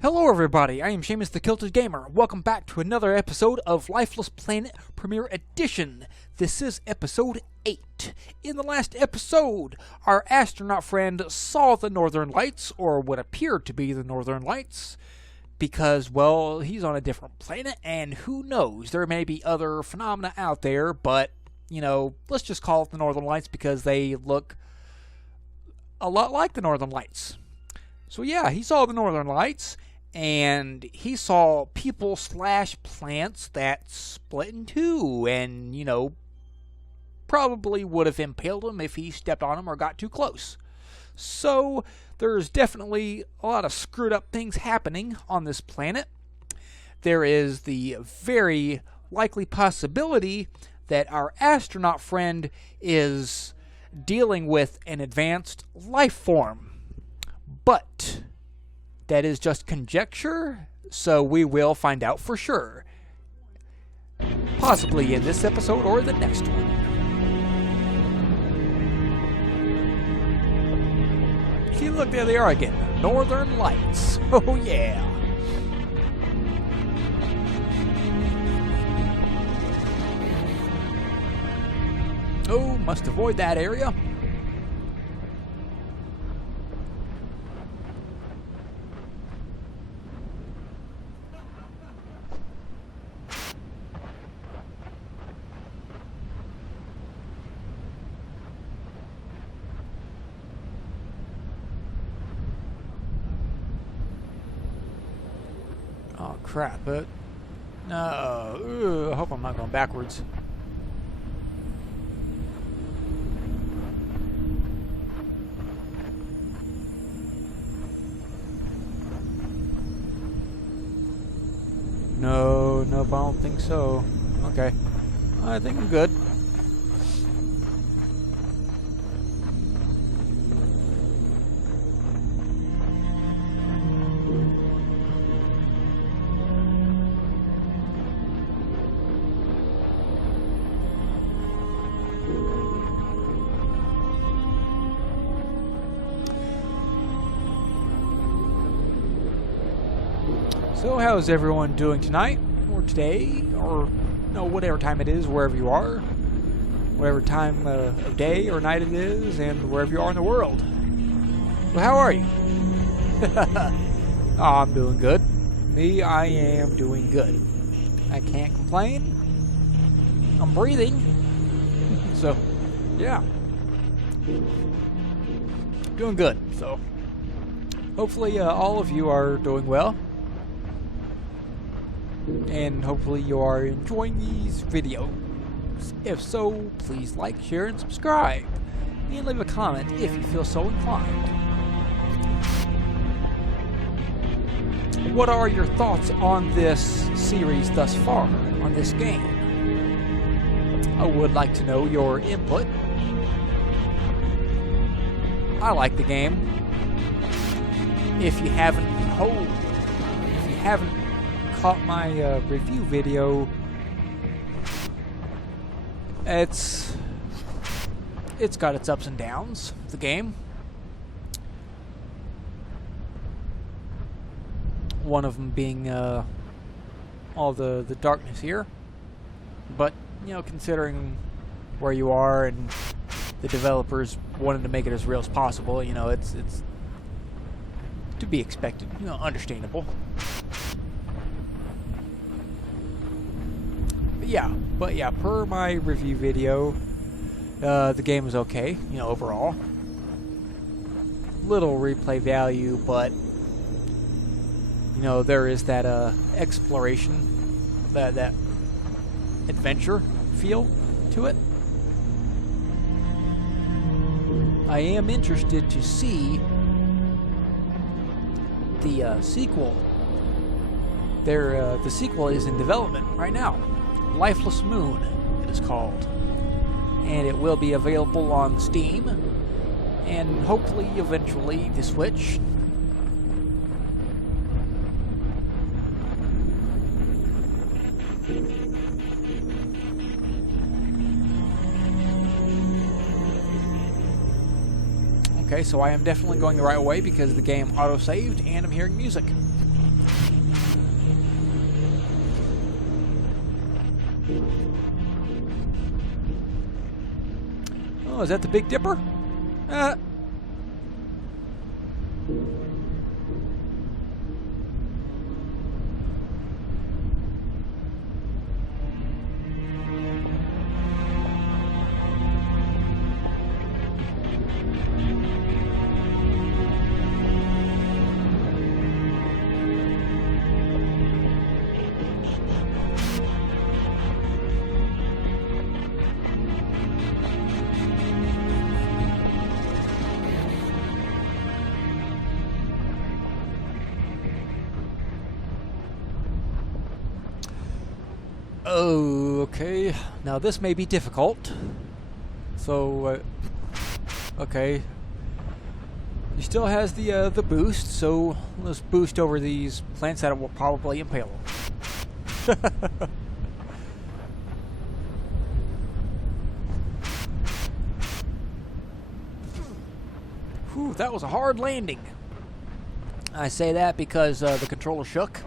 Hello everybody, I am Seamus the Kilted Gamer. Welcome back to another episode of Lifeless Planet Premiere Edition. This is episode 8. In the last episode, our astronaut friend saw the Northern Lights, or what appeared to be the Northern Lights, because, well, he's on a different planet, and who knows, there may be other phenomena out there, but, you know, let's just call it the Northern Lights because they look a lot like the Northern Lights. So yeah, he saw the Northern Lights, and he saw people/plants that split in two, and, you know, probably would have impaled him if he stepped on them or got too close. So there's definitely a lot of screwed up things happening on this planet. There is the very likely possibility that our astronaut friend is dealing with an advanced life form. But that is just conjecture, so we will find out for sure. Possibly in this episode or the next one. See, look, there they are again. Northern Lights. Oh, yeah. Oh, must avoid that area. Oh crap, but no, I hope I'm not going backwards. No, I don't think so. Okay, I think I'm good. So how's everyone doing tonight, or today, or no, whatever time it is, wherever you are, whatever time of day or night it is, and wherever you are in the world. So how are you? Oh, I'm doing good. Me, I am doing good. I can't complain. I'm breathing. So, yeah. Doing good. So, hopefully all of you are doing well. And hopefully you are enjoying these videos. If so, please like, share, and subscribe. And leave a comment if you feel so inclined. What are your thoughts on this series thus far, on this game? I would like to know your input. I like the game. If you haven't caught my review video, it's got its ups and downs, the game. One of them being all the darkness here, but you know, considering where you are and the developers wanted to make it as real as possible, you know, it's to be expected, you know, understandable. But yeah, per my review video, the game is okay, you know, overall. Little replay value, but you know, there is that exploration, that adventure feel to it. I am interested to see the sequel. The sequel is in development right now. Lifeless Moon, it is called. And it will be available on Steam, and hopefully eventually the Switch. Okay, so I am definitely going the right way because the game auto-saved and I'm hearing music. Oh, is that the Big Dipper? Okay, now this may be difficult. So, okay. He still has the boost, so let's boost over these plants that will probably impale him. Whew, that was a hard landing. I say that because the controller shook.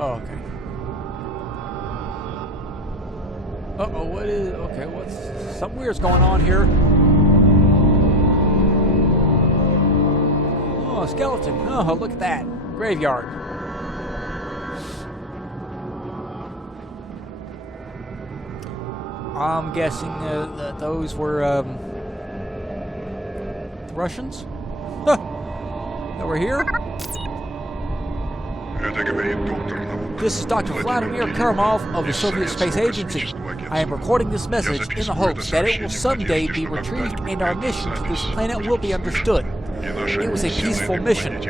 Oh, okay. Uh-oh, what is... Okay, what's... Something weird's going on here. Oh, a skeleton. Oh, look at that. Graveyard. I'm guessing that those were, the Russians? Huh. That were here? This is Dr. Vladimir Karamov of the Soviet Space Agency. I am recording this message in the hopes that it will someday be retrieved and our mission to this planet will be understood. It was a peaceful mission.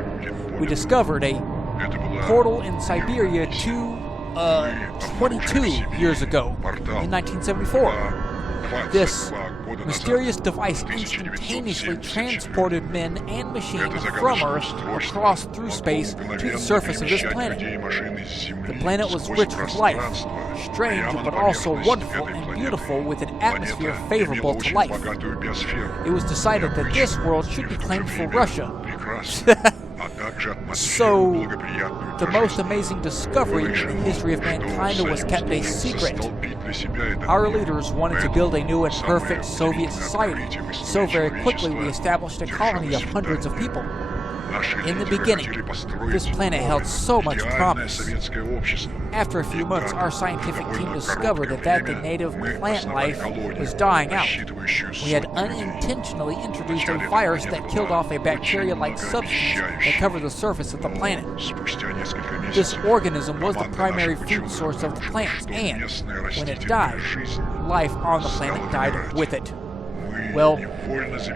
We discovered a portal in Siberia 22 years ago, in 1974. This mysterious device instantaneously transported men and machines from Earth across through space to the surface of this planet. The planet was rich with life, strange but also wonderful and beautiful, with an atmosphere favorable to life. It was decided that this world should be claimed for Russia. So, the most amazing discovery in the history of mankind was kept a secret. Our leaders wanted to build a new and perfect Soviet society, so very quickly we established a colony of hundreds of people. In the beginning, this planet held so much promise. After a few months, our scientific team discovered that the native plant life was dying out. We had unintentionally introduced a virus that killed off a bacteria-like substance that covered the surface of the planet. This organism was the primary food source of the plants, and when it died, life on the planet died with it. Well,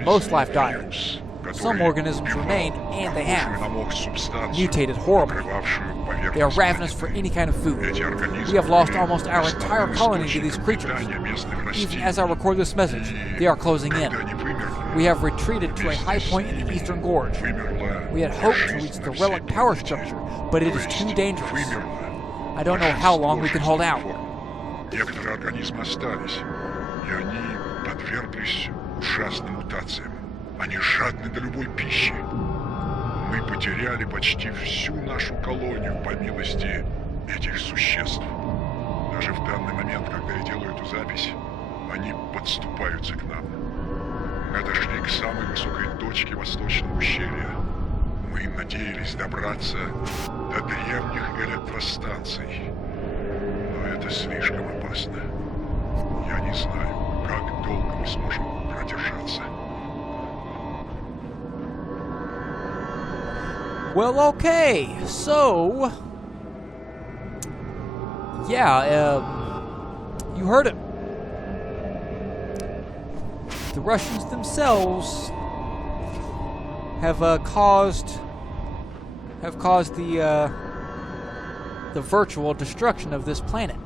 most life died. Some organisms remain, and they have mutated horribly. They are ravenous for any kind of food. We have lost almost our entire colony to these creatures. Even as I record this message, they are closing in. We have retreated to a high point in the eastern gorge. We had hoped to reach the relic power structure, but it is too dangerous. I don't know how long we can hold out. Они жадны до любой пищи. Мы потеряли почти всю нашу колонию по милости этих существ. Даже в данный момент, когда я делаю эту запись, они подступаются к нам. Мы дошли к самой высокой точке восточного ущелья. Мы надеялись добраться до древних электростанций. Но это слишком опасно. Я не знаю, как долго мы сможем продержаться. Well, okay, so, yeah, you heard it. The Russians themselves have caused the virtual destruction of this planet.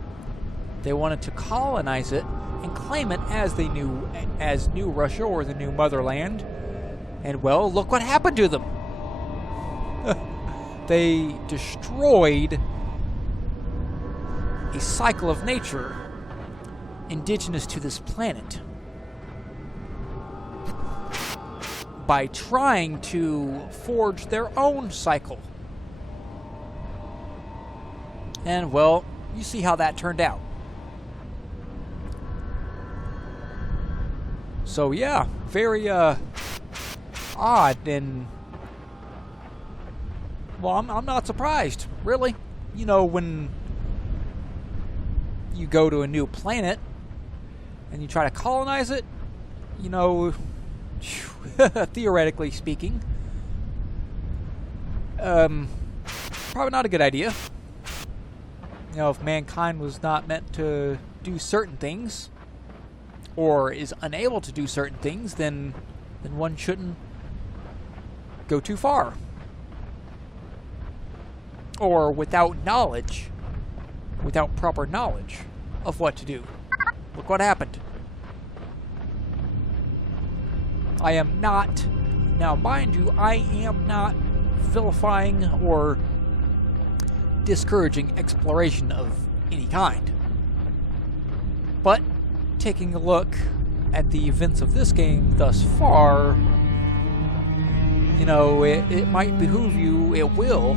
They wanted to colonize it and claim it as new Russia, or the new motherland. And well, look what happened to them. they destroyed a cycle of nature indigenous to this planet by trying to forge their own cycle. And, well, you see how that turned out. So, yeah, very, odd, and, well, I'm not surprised, really. You know, when you go to a new planet and you try to colonize it, you know, theoretically speaking, probably not a good idea. You know, if mankind was not meant to do certain things, or is unable to do certain things, then one shouldn't go too far. Or without knowledge, without proper knowledge of what to do. Look what happened. I am not, now mind you, I am not vilifying or discouraging exploration of any kind. But taking a look at the events of this game thus far, you know, it might behoove you, it will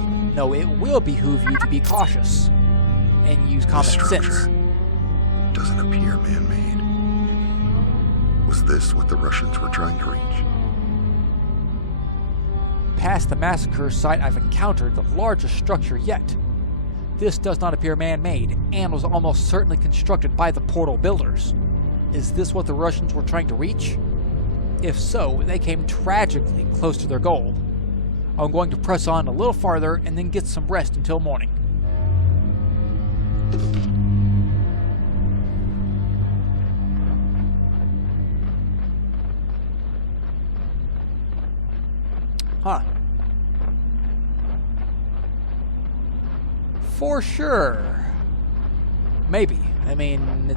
behoove you to be cautious and use common sense. Doesn't appear man-made. Was this what the Russians were trying to reach? Past the massacre site I've encountered, the largest structure yet. This does not appear man-made, and was almost certainly constructed by the portal builders. Is this what the Russians were trying to reach? If so, they came tragically close to their goal. I'm going to press on a little farther and then get some rest until morning. Huh. For sure. Maybe. I mean,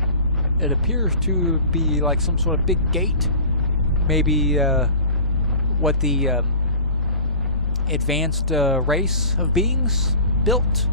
it appears to be like some sort of big gate. Maybe what the advanced race of beings built.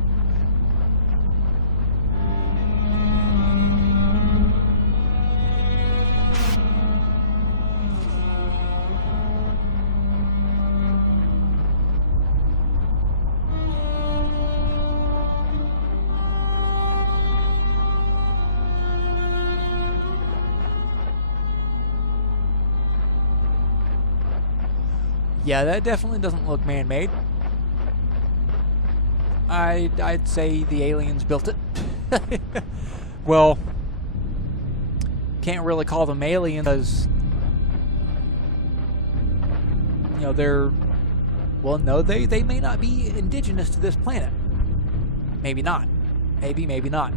Yeah, that definitely doesn't look man-made. I'd say the aliens built it. Well, can't really call them aliens because, you know, they're, well, no, they may not be indigenous to this planet. Maybe not. Maybe not.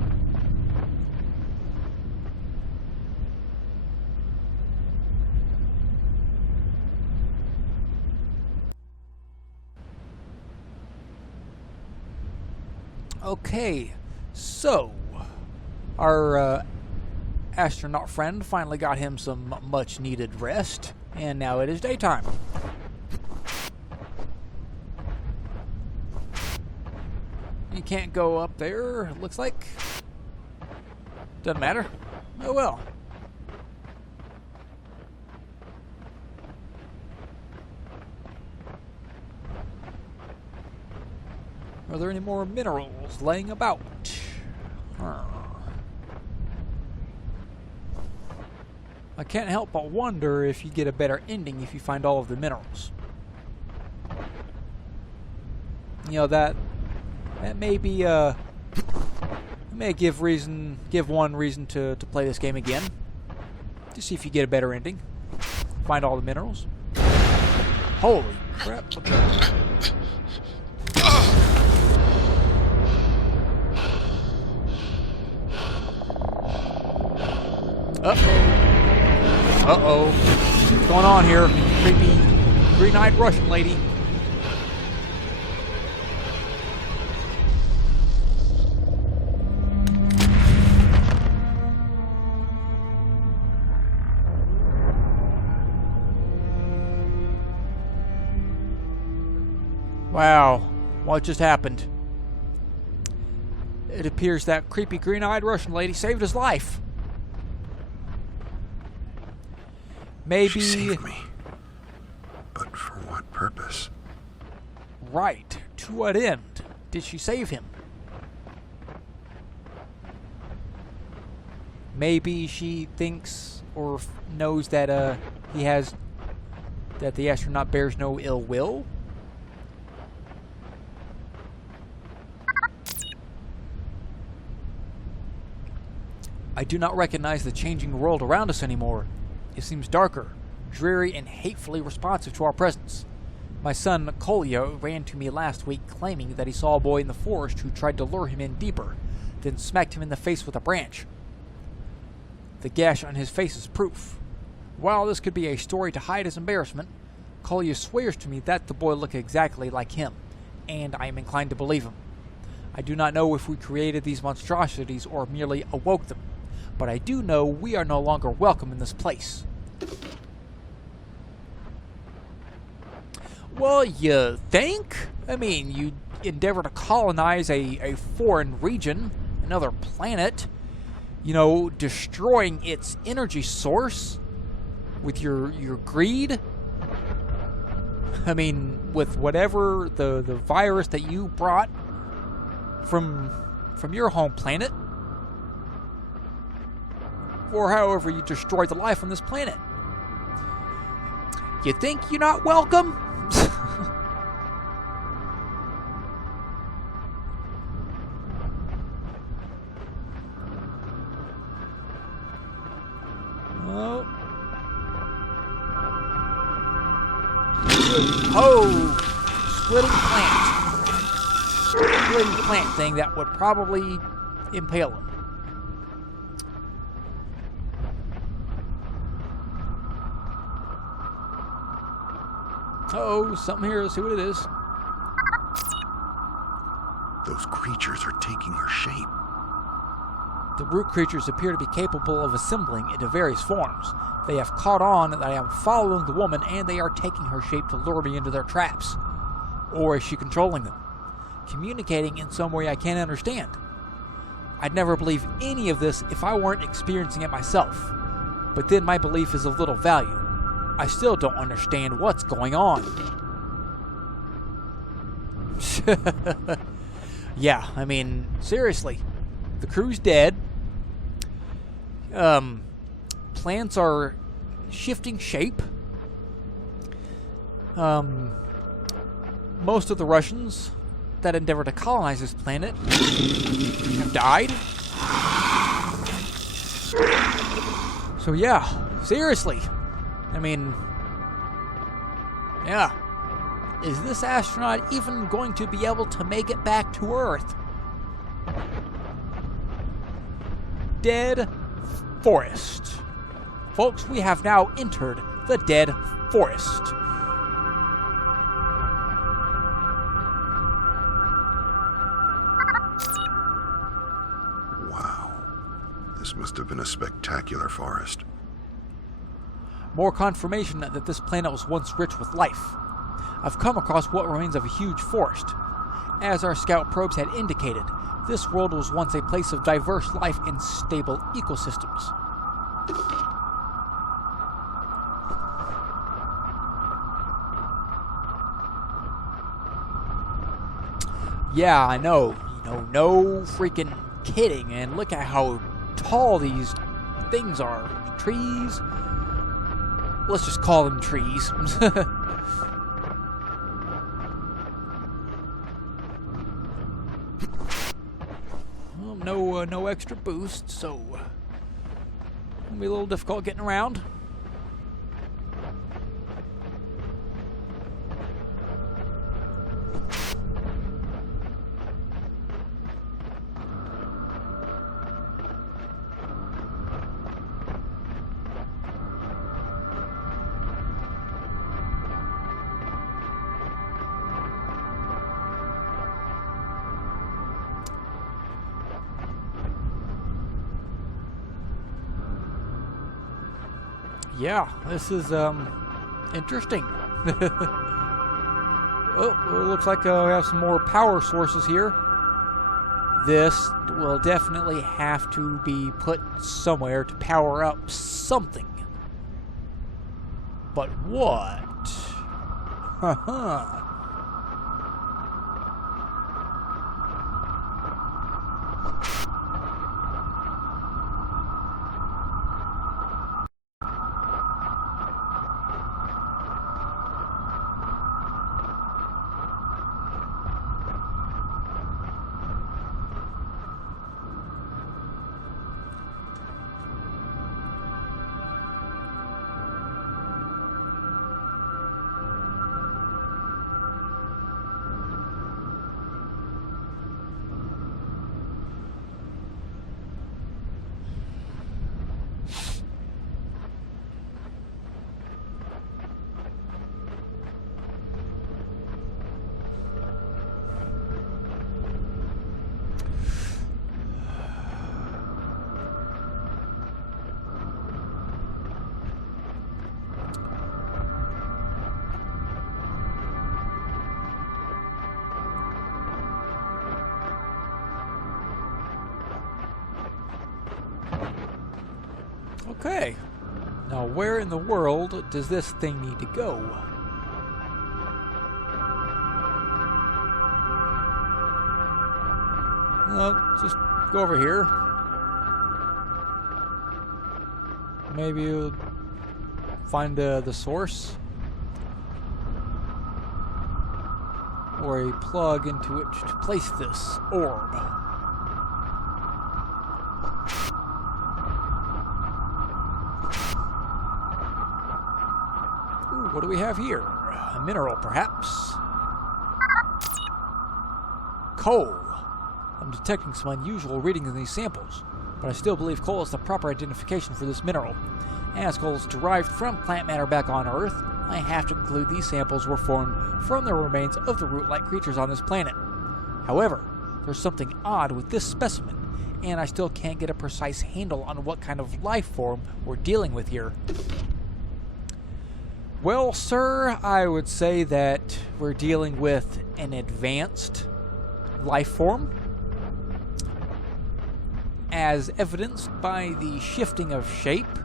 Okay, so our astronaut friend finally got him some much needed rest, and now it is daytime. You can't go up there, it looks like. Doesn't matter. Oh well. Are there any more minerals laying about? I can't help but wonder if you get a better ending if you find all of the minerals. You know, that may be may give one reason to play this game again. To see if you get a better ending. Find all the minerals. Holy crap. What the... Uh-oh. What's going on here? Creepy green-eyed Russian lady. Wow. What just happened? It appears that creepy green-eyed Russian lady saved his life. Maybe... She saved me. But for what purpose? Right. To what end did she save him? Maybe she thinks or knows that that the astronaut bears no ill will? I do not recognize the changing world around us anymore. It seems darker, dreary, and hatefully responsive to our presence. My son, Kolya, ran to me last week claiming that he saw a boy in the forest who tried to lure him in deeper, then smacked him in the face with a branch. The gash on his face is proof. While this could be a story to hide his embarrassment, Kolya swears to me that the boy looked exactly like him, and I am inclined to believe him. I do not know if we created these monstrosities or merely awoke them, but I do know we are no longer welcome in this place. Well, you think? I mean, you endeavor to colonize a foreign region, another planet, you know, destroying its energy source with your greed. I mean, with whatever the virus that you brought from your home planet, or however you destroyed the life on this planet. You think you're not welcome? Oh, splitting plant thing that would probably impale him. Uh-oh, something here. Let's see what it is. Those creatures are taking her shape. The root creatures appear to be capable of assembling into various forms. They have caught on that I am following the woman, and they are taking her shape to lure me into their traps. Or is she controlling them? Communicating in some way I can't understand. I'd never believe any of this if I weren't experiencing it myself. But then my belief is of little value. I still don't understand what's going on. Yeah, I mean, seriously. The crew's dead. Plants are shifting shape. Most of the Russians that endeavor to colonize this planet have died. So yeah, seriously. I mean, yeah. Is this astronaut even going to be able to make it back to Earth? Dead forest. Folks, we have now entered the dead forest. Wow. This must have been a spectacular forest. More confirmation that this planet was once rich with life. I've come across what remains of a huge forest. As our scout probes had indicated, this world was once a place of diverse life and stable ecosystems. Yeah, I know. You know, no freaking kidding. And look at how tall these things are. Trees. Let's just call them trees. Well, no extra boost, so it'll be a little difficult getting around. Yeah, this is interesting. Oh, it looks like we have some more power sources here. This will definitely have to be put somewhere to power up something. But what? Haha. Okay. Now, where in the world does this thing need to go? Just go over here. Maybe you'll find the source. Or a plug into which to place this orb. What do we have here? A mineral, perhaps? Coal. I'm detecting some unusual readings in these samples, but I still believe coal is the proper identification for this mineral. As coal is derived from plant matter back on Earth, I have to conclude these samples were formed from the remains of the root-like creatures on this planet. However, there's something odd with this specimen, and I still can't get a precise handle on what kind of life form we're dealing with here. Well, sir, I would say that we're dealing with an advanced life form, as evidenced by the shifting of shape.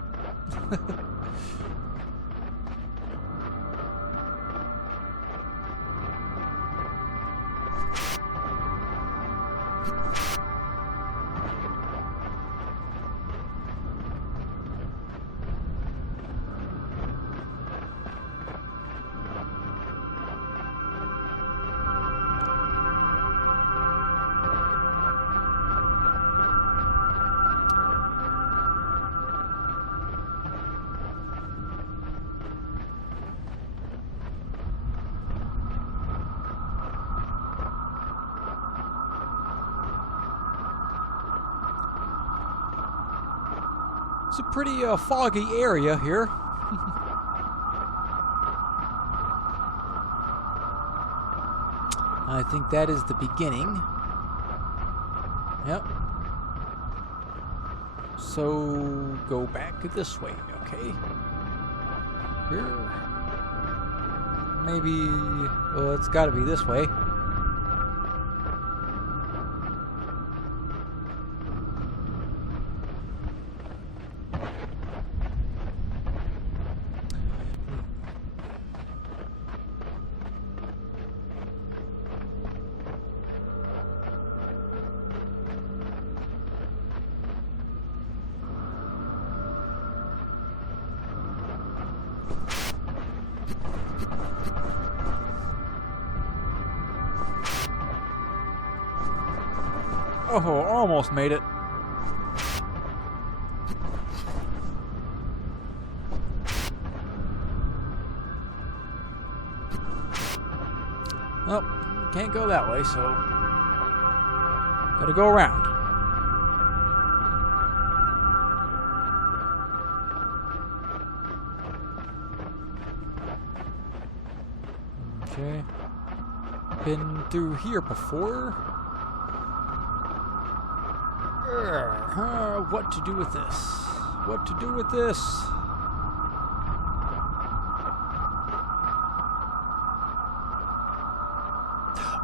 It's a pretty foggy area here. I think that is the beginning. Yep. So go back this way, okay? Here. Maybe, well, it's got to be this way. Oh, almost made it. Well, can't go that way, so gotta go around. Okay. Been through here before. What to do with this? What to do with this?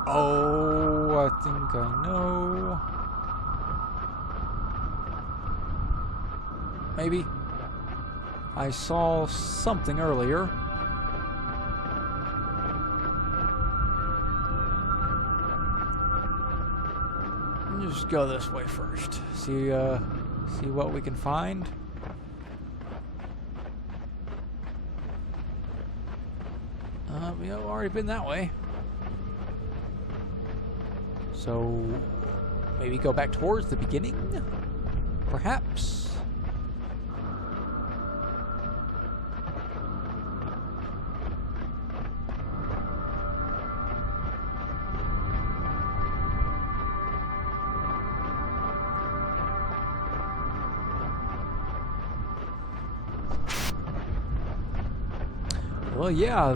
Oh, I think I know. Maybe. I saw something earlier. Let's just go this way first. See what we can find. We've already been that way. So, maybe go back towards the beginning? Perhaps? Well, yeah,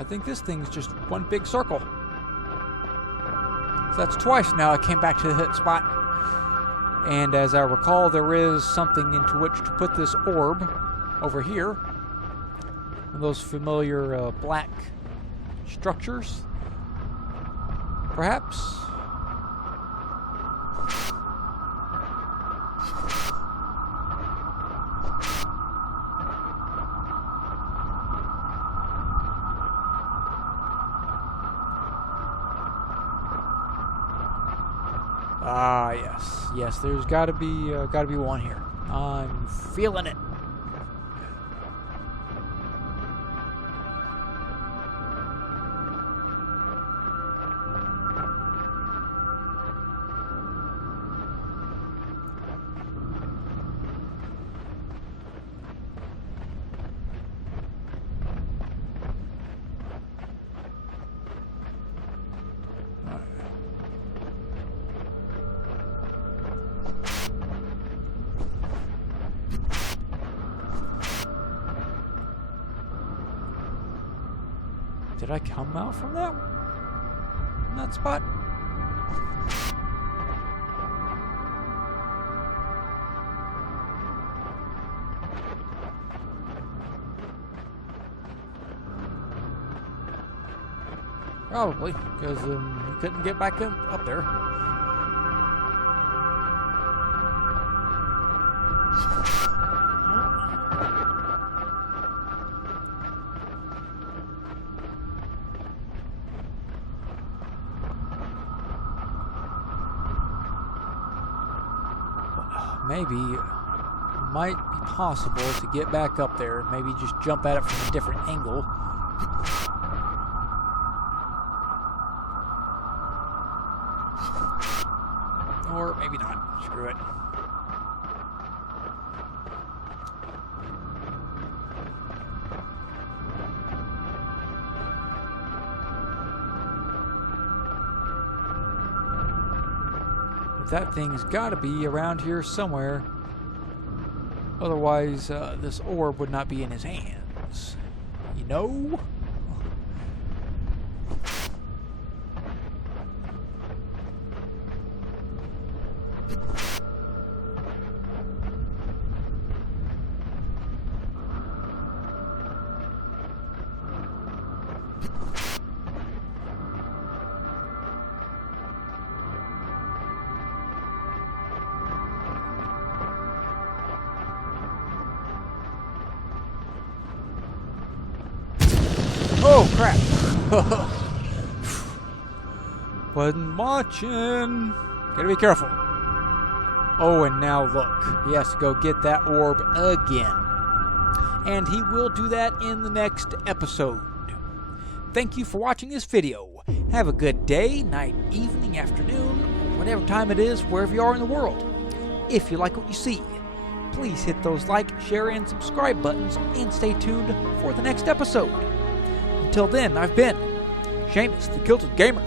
I think this thing's just one big circle. So that's twice now I came back to the hit spot. And as I recall, there is something into which to put this orb over here. One of those familiar black structures. Perhaps? Ah, yes. Yes, there's gotta be one here. I'm feeling it. Did I come out from that spot? Probably, because you couldn't get back up there. Maybe it might be possible to get back up there. Maybe just jump at it from a different angle. Or maybe not. Screw it. That thing's got to be around here somewhere. Otherwise, this orb would not be in his hands. You know? Oh, crap. Wasn't watching. Gotta be careful. Oh, and now look. He has to go get that orb again. And he will do that in the next episode. Thank you for watching this video. Have a good day, night, evening, afternoon, whatever time it is, wherever you are in the world. If you like what you see, please hit those like, share, and subscribe buttons and stay tuned for the next episode. Until then, I've been Seamus, the Kilted Gamer.